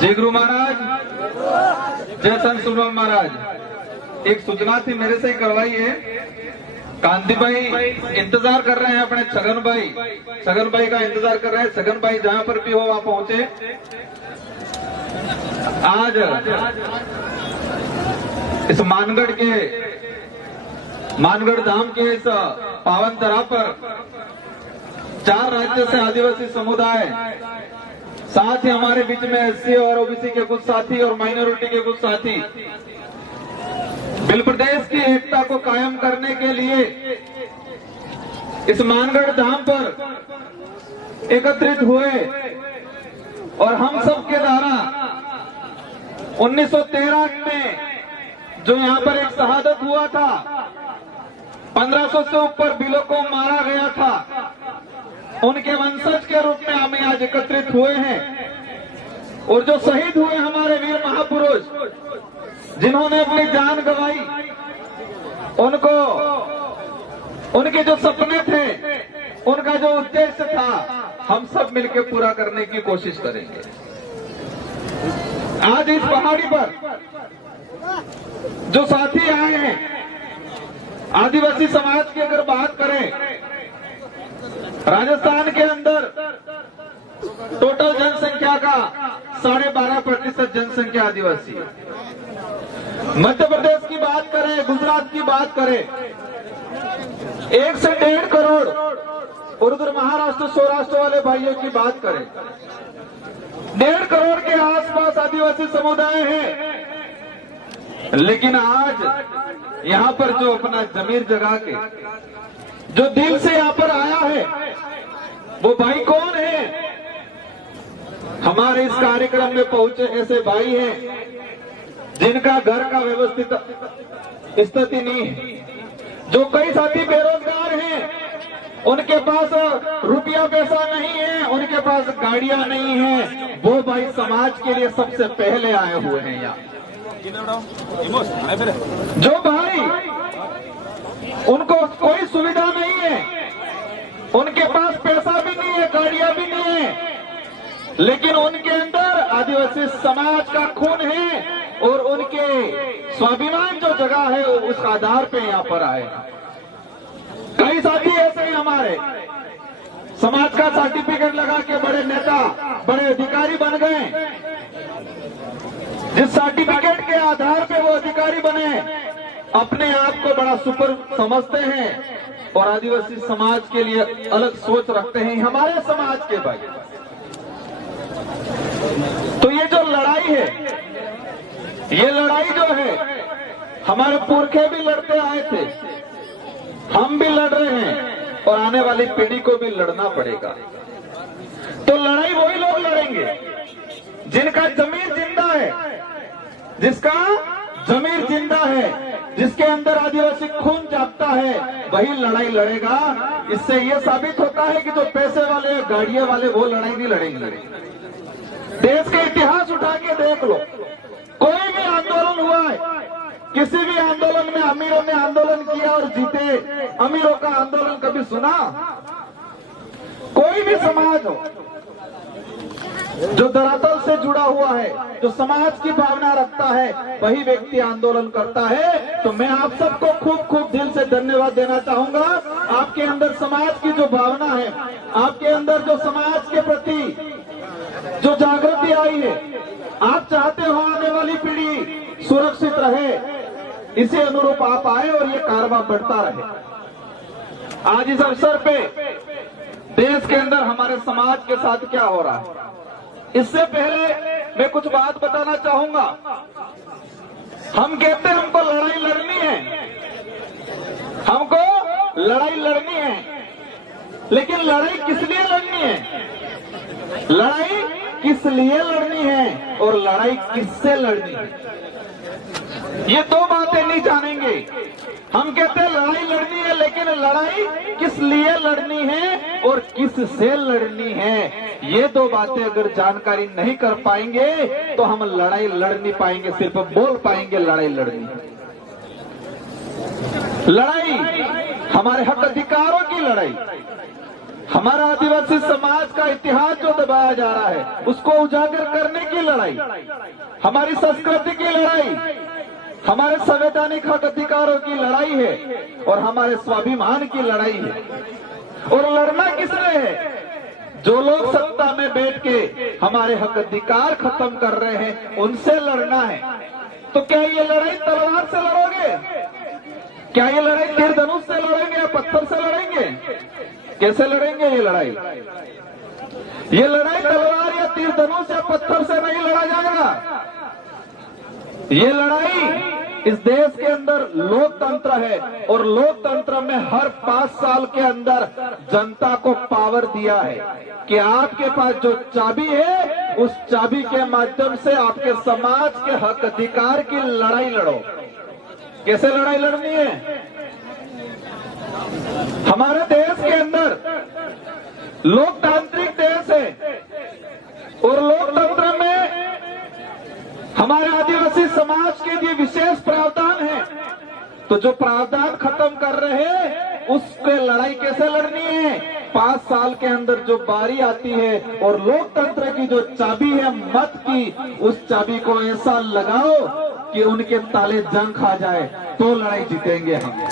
जय गुरु महाराज, जय संत सुब्रमण्य महाराज। एक सूचना थी मेरे से ही करवाई है। कांति भाई इंतजार कर रहे हैं अपने छगन भाई का इंतजार कर रहे हैं। छगन भाई जहां पर भी हो वहां पहुंचे। आज इस मानगढ़ धाम के इस पावन धरा पर 4 राज्य से आदिवासी समुदाय, साथ ही हमारे बीच में एससी और ओबीसी के कुछ साथी और माइनॉरिटी के कुछ साथी बिल प्रदेश की एकता को कायम करने के लिए इस मानगढ़ धाम पर एकत्रित हुए और हम सब के द्वारा 1913 में जो यहाँ पर एक शहादत हुआ था, 1500 से ऊपर बिलों को मारा गया था, उनके वंशज के रूप में हम आज एकत्रित हुए हैं। और जो शहीद हुए हमारे वीर महापुरुष, जिन्होंने अपनी जान गंवाई, उनको उनके जो सपने थे, उनका जो उद्देश्य था, हम सब मिलकर पूरा करने की कोशिश करेंगे। आज इस पहाड़ी पर जो साथी आए हैं, आदिवासी समाज की अगर बात करें, राजस्थान के अंदर टोटल जनसंख्या का 12.5% जनसंख्या आदिवासी है। मध्य प्रदेश की बात करें, गुजरात की बात करें, 1 से 1.5 करोड़, और उधर महाराष्ट्र सौराष्ट्र वाले भाइयों की बात करें, 1.5 करोड़ के आसपास आदिवासी समुदाय है। लेकिन आज यहाँ पर जो अपना जमीर जगा के, जो दिल से यहाँ पर आया है, वो भाई कौन है? हमारे इस कार्यक्रम में पहुंचे ऐसे भाई हैं जिनका घर का व्यवस्थित स्थिति नहीं है, जो कई साथी बेरोजगार हैं, उनके पास रुपया पैसा नहीं है, उनके पास गाड़ियां नहीं है, वो भाई समाज के लिए सबसे पहले आए हुए हैं यहाँ। जो भाई उनको कोई सुविधा नहीं है, उनके पास पैसा भी नहीं है, गाड़ियां भी नहीं है, लेकिन उनके अंदर आदिवासी समाज का खून है और उनके स्वाभिमान जो जगह है उस आधार पे यहाँ पर आए। कई साथी ऐसे ही हमारे समाज का सर्टिफिकेट लगा के बड़े नेता, बड़े अधिकारी बन गए। जिस सर्टिफिकेट के आधार पे वो अधिकारी बने, अपने आप को बड़ा सुपर समझते हैं और आदिवासी समाज के लिए अलग सोच रखते हैं हमारे समाज के भाई। तो ये जो लड़ाई है, ये लड़ाई जो है, हमारे पुरखे भी लड़ते आए थे, हम भी लड़ रहे हैं और आने वाली पीढ़ी को भी लड़ना पड़ेगा। तो लड़ाई वही लोग लड़ेंगे जिनका जमीर जिंदा है, जिसका जमीर जिंदा है, जिसके अंदर आदिवासी खून जागता है, वही लड़ाई लड़ेगा। इससे यह साबित होता है कि जो पैसे वाले, गाड़ियां वाले, वो लड़ाई नहीं लड़ेंगे। देश का इतिहास उठा के देख लो, कोई भी आंदोलन हुआ है, किसी भी आंदोलन में अमीरों ने आंदोलन किया और जीते, अमीरों का आंदोलन कभी सुना? कोई भी समाज हो जो धरातल से जुड़ा हुआ है, जो समाज की भावना रखता है, वही व्यक्ति आंदोलन करता है। तो मैं आप सबको खूब खूब दिल से धन्यवाद देना चाहूंगा। आपके अंदर समाज की जो भावना है, आपके अंदर जो समाज के प्रति जो जागृति आई है, आप चाहते हो आने वाली पीढ़ी सुरक्षित रहे, इसी अनुरूप आप आए और ये कारवां बढ़ता रहे। आज इस अवसर पे देश के अंदर हमारे समाज के साथ क्या हो रहा है, इससे पहले मैं कुछ बात बताना चाहूंगा। हम कहते हैं हमको लड़ाई लड़नी है, हमको लड़ाई लड़नी है, लेकिन लड़ाई किस लिए लड़नी है? लड़ाई किस लिए लड़नी है और लड़ाई किससे लड़नी है, ये 2 बातें नहीं जानेंगे। हम कहते हैं लड़ाई लड़नी है, लेकिन लड़ाई किस लिए लड़नी है और किससे लड़नी है, ये 2 बातें अगर जानकारी नहीं कर पाएंगे तो हम लड़ाई लड़ नहीं पाएंगे, सिर्फ बोल पाएंगे लड़ाई लड़नी है। लड़ाई हमारे हक अधिकारों की लड़ाई, हमारा आदिवासी समाज का इतिहास जो दबाया जा रहा है उसको उजागर करने की लड़ाई, हमारी संस्कृति की लड़ाई, हमारे संवैधानिक हक अधिकारों की लड़ाई है और हमारे स्वाभिमान की लड़ाई है। और लड़ना किसने है? जो लोग सत्ता में बैठ के हमारे हक अधिकार खत्म कर रहे हैं उनसे लड़ना है। तो क्या ये लड़ाई तलवार से लड़ोगे? क्या ये लड़ाई तीर धनुष से लड़ेंगे या पत्थर से लड़ेंगे? कैसे लड़ेंगे ये लड़ाई? ये लड़ाई तलवार या तीर धनुष या पत्थर से नहीं लड़ा जाएगा। ये लड़ाई इस देश के अंदर लोकतंत्र है और लोकतंत्र में हर 5 साल के अंदर जनता को पावर दिया है कि आपके पास जो चाबी है उस चाबी के माध्यम से आपके समाज के हक अधिकार की लड़ाई लड़ो। कैसे लड़ाई लड़नी है? हमारे देश के अंदर लोकतांत्रिक देश है और लोकतंत्र में हमारे आदिवासी समाज के लिए विशेष प्रावधान है। तो जो प्रावधान खत्म कर रहे हैं उसके लड़ाई कैसे लड़नी है? 5 साल के अंदर जो बारी आती है और लोकतंत्र की जो चाबी है मत की, उस चाबी को ऐसा लगाओ कि उनके ताले जंग खा जाए, तो लड़ाई जीतेंगे हम।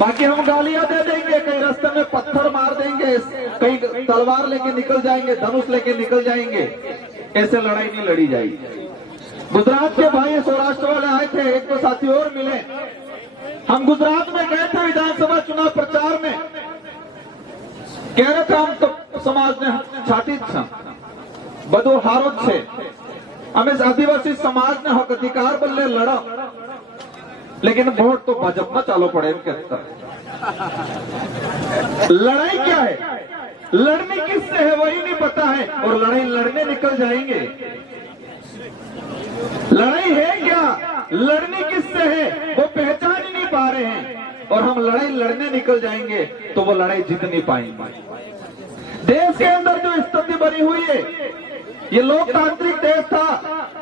बाकी हम गालियां दे देंगे, कहीं रास्ते में पत्थर मार देंगे, कहीं तलवार लेके निकल जाएंगे, धनुष लेके निकल जाएंगे, ऐसे लड़ाई नहीं लड़ी जाएगी। गुजरात के भाई सौराष्ट्र वाले आए थे, एक तो साथी और मिले। हम गुजरात में गए थे विधानसभा चुनाव प्रचार में, कह रहे थे हम तो समाज ने छाती बधु हारो छे, हमें आदिवासी समाज ने हक अधिकार बदले लड़ा, लेकिन वोट तो भाजपा में चालू पड़े। लड़ाई क्या है? लड़ने किससे है वही नहीं पता है और लड़ाई लड़ने निकल जाएंगे। लड़ाई है क्या, लड़ने किससे है वो पहचान ही नहीं पा रहे हैं और हम लड़ाई लड़ने निकल जाएंगे तो वो लड़ाई जीत नहीं पाएंगे। देश के अंदर जो स्थिति बनी हुई है, ये लोकतांत्रिक देश था,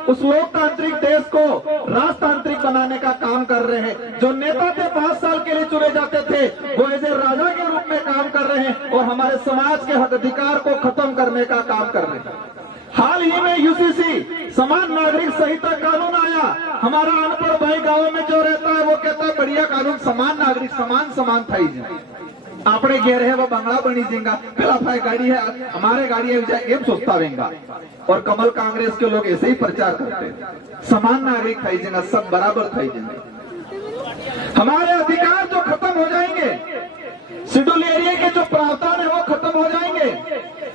उस लोकतांत्रिक देश को राजतांत्रिक बनाने का काम कर रहे हैं। जो नेता थे 5 साल के लिए चुने जाते थे वो ऐसे राजा के रूप में काम कर रहे हैं और हमारे समाज के हक अधिकार को खत्म करने का काम कर रहे हैं। हाल ही में यूसीसी समान नागरिक संहिता कानून आया। हमारा अनपढ़ भाई गांव में जो रहता है वो कहता है बढ़िया कानून, समान नागरिक समान था ही आपने घेर है वो बंगला बनी देगा, पहला भाई गाड़ी है हमारे गाड़ी है एम सोचता रहेगा। और कमल कांग्रेस के लोग ऐसे ही प्रचार करते हैं, समान नागरिक था ही सब बराबर था ही। हमारे अधिकार जो खत्म हो जाएंगे, शेड्यूल एरिया के जो प्रावधान है वो खत्म हो जाएंगे।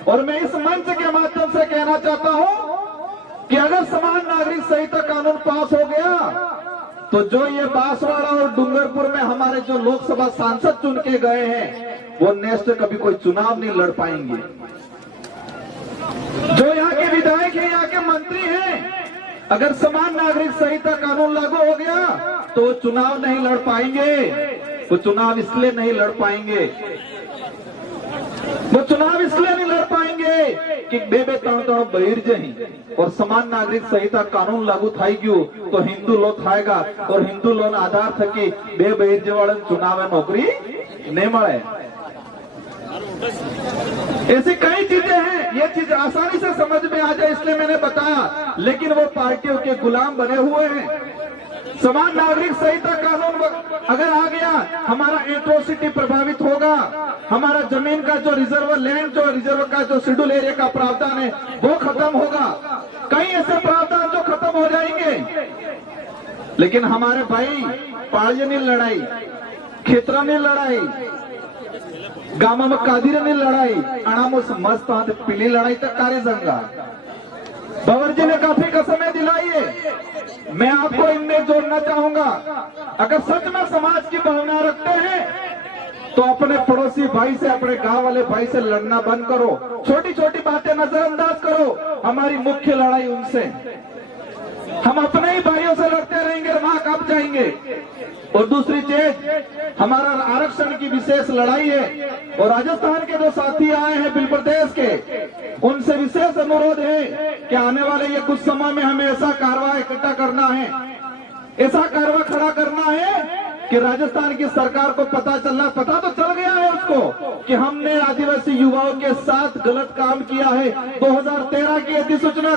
और मैं इस मंच के माध्यम से कहना चाहता हूं कि अगर समान नागरिक संहिता कानून पास हो गया तो जो ये बांसवाड़ा और डूंगरपुर में हमारे जो लोकसभा सांसद चुन के गए हैं वो नेक्स्ट कभी कोई चुनाव नहीं लड़ पाएंगे। जो यहाँ के विधायक हैं, यहाँ के मंत्री हैं, अगर समान नागरिक संहिता कानून लागू हो गया तो चुनाव नहीं लड़ पाएंगे। वो चुनाव इसलिए नहीं लड़ पाएंगे, वो चुनाव इसलिए नहीं लड़ पाएंगे कि बेबे तरण बहिर्जे ही और समान नागरिक संहिता कानून लागू थाई गયું तो हिंदू लो थाएगा और हिंदू लो आधार थकी बे बहिर्जे वाले चुनाव में नौकरी नहीं मिले। ऐसी कई चीजें हैं, ये चीज आसानी से समझ में आ जाए इसलिए मैंने बताया, लेकिन वो पार्टियों के गुलाम बने हुए हैं। समान नागरिक संहिता कानून अगर आ गया, हमारा एट्रोसिटी प्रभावित होगा, हमारा जमीन का जो रिजर्व लैंड, जो रिजर्व का जो शेड्यूल एरिया का प्रावधान है वो खत्म होगा। कई ऐसे प्रावधान जो खत्म हो जाएंगे, लेकिन हमारे भाई पाड़ियों लड़ाई, खेतरानी लड़ाई, गामा में कादिरनी लड़ाई, अणामुस मस्त पीली लड़ाई तक कार्य जंगा बाबर जी ने काफी कसमें दिलाई है। मैं आपको इनमें जोड़ना चाहूंगा, अगर सच में समाज की भावना रखते हैं तो अपने पड़ोसी भाई से, अपने गांव वाले भाई से लड़ना बंद करो, छोटी छोटी बातें नजरअंदाज करो। हमारी मुख्य लड़ाई उनसे, हम अपने ही भाइयों से लड़ते रहेंगे, वहां कब जाएंगे। और दूसरी चीज, हमारा आरक्षण की विशेष लड़ाई है और राजस्थान के जो साथी आए हैं बिल प्रदेश के, उनसे विशेष अनुरोध है कि आने वाले ये कुछ समय में हमें ऐसा कार्रवाई इकट्ठा करना है, ऐसा कार्रवाई खड़ा करना है कि राजस्थान की सरकार को पता तो चल गया है उसको कि हमने आदिवासी युवाओं के साथ गलत काम किया है। 2013 की अधिसूचना